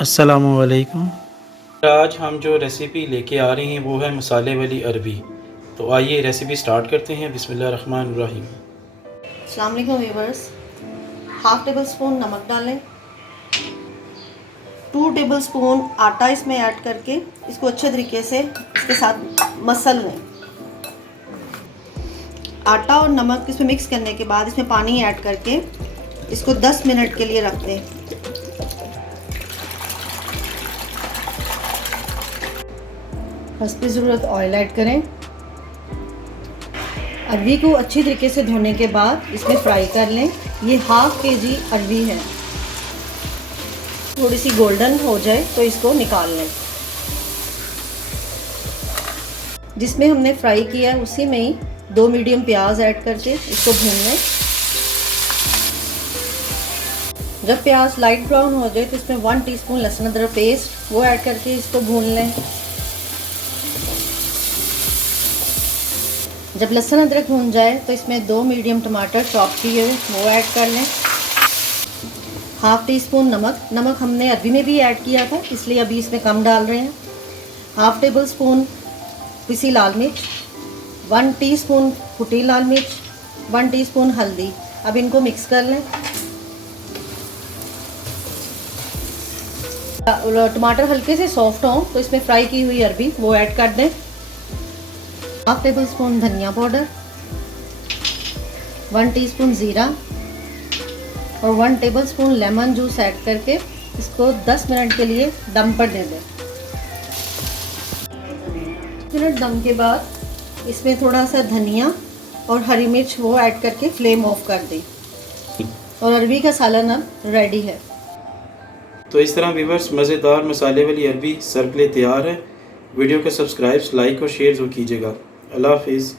अस्सलामुअलैकुम। आज हम जो रेसिपी लेके आ रहे हैं वो है मसाले वाली अरबी। तो आइए रेसिपी स्टार्ट करते हैं। बिस्मिल्लाहिर्रहमानिर्रहीम। अस्सलाम वालेकुम व्यूअर्स। हाफ़ टेबल स्पून नमक डालें, 2 टेबल स्पून आटा इसमें ऐड करके इसको अच्छे तरीके से इसके साथ मसल लें। आटा और नमक इसमें मिक्स करने के बाद इसमें पानी ऐड करके इसको 10 मिनट के लिए रख दें। हस्ब ज़रूरत ऑयल ऐड करें। अरबी को अच्छी तरीके से धोने के बाद इसमें फ्राई कर लें। ये हाफ़ केजी अरबी है। थोड़ी सी गोल्डन हो जाए तो इसको निकाल लें। जिसमें हमने फ्राई किया है उसी में ही 2 मीडियम प्याज ऐड करके इसको भून लें। जब प्याज लाइट ब्राउन हो जाए तो इसमें 1 टीस्पून लहसुन अदरक पेस्ट वो ऐड करके इसको भून लें। जब लहसुन अदरक भून जाए तो इसमें 2 मीडियम टमाटर चॉप किए हुए वो ऐड कर लें। हाफ़ टी स्पून नमक हमने अरबी में भी ऐड किया था इसलिए अभी इसमें कम डाल रहे हैं। हाफ़ टेबल स्पून पिसी लाल मिर्च, 1 टीस्पून कुटी लाल मिर्च, 1 टीस्पून हल्दी। अब इनको मिक्स कर लें। टमाटर हल्के से सॉफ्ट हों तो इसमें फ्राई की हुई अरबी वो ऐड कर दें। हाफ़ टेबल स्पून धनिया पाउडर, 1 टीस्पून ज़ीरा और 1 table spoon lemon juice add करके इसको 10 मिनट के लिए दम पर दे दें। मिनट दम के बाद इसमें थोड़ा सा धनिया और हरी मिर्च वो ऐड करके फ्लेम ऑफ कर दें और अरबी का सालन अब रेडी है। तो इस तरह व्यूअर्स मज़ेदार मसाले वाली अरबी सर्व के लिए तैयार है। वीडियो को सब्सक्राइब, लाइक और शेयर ज़रूर कीजिएगा। अल्लाह हाफिज़।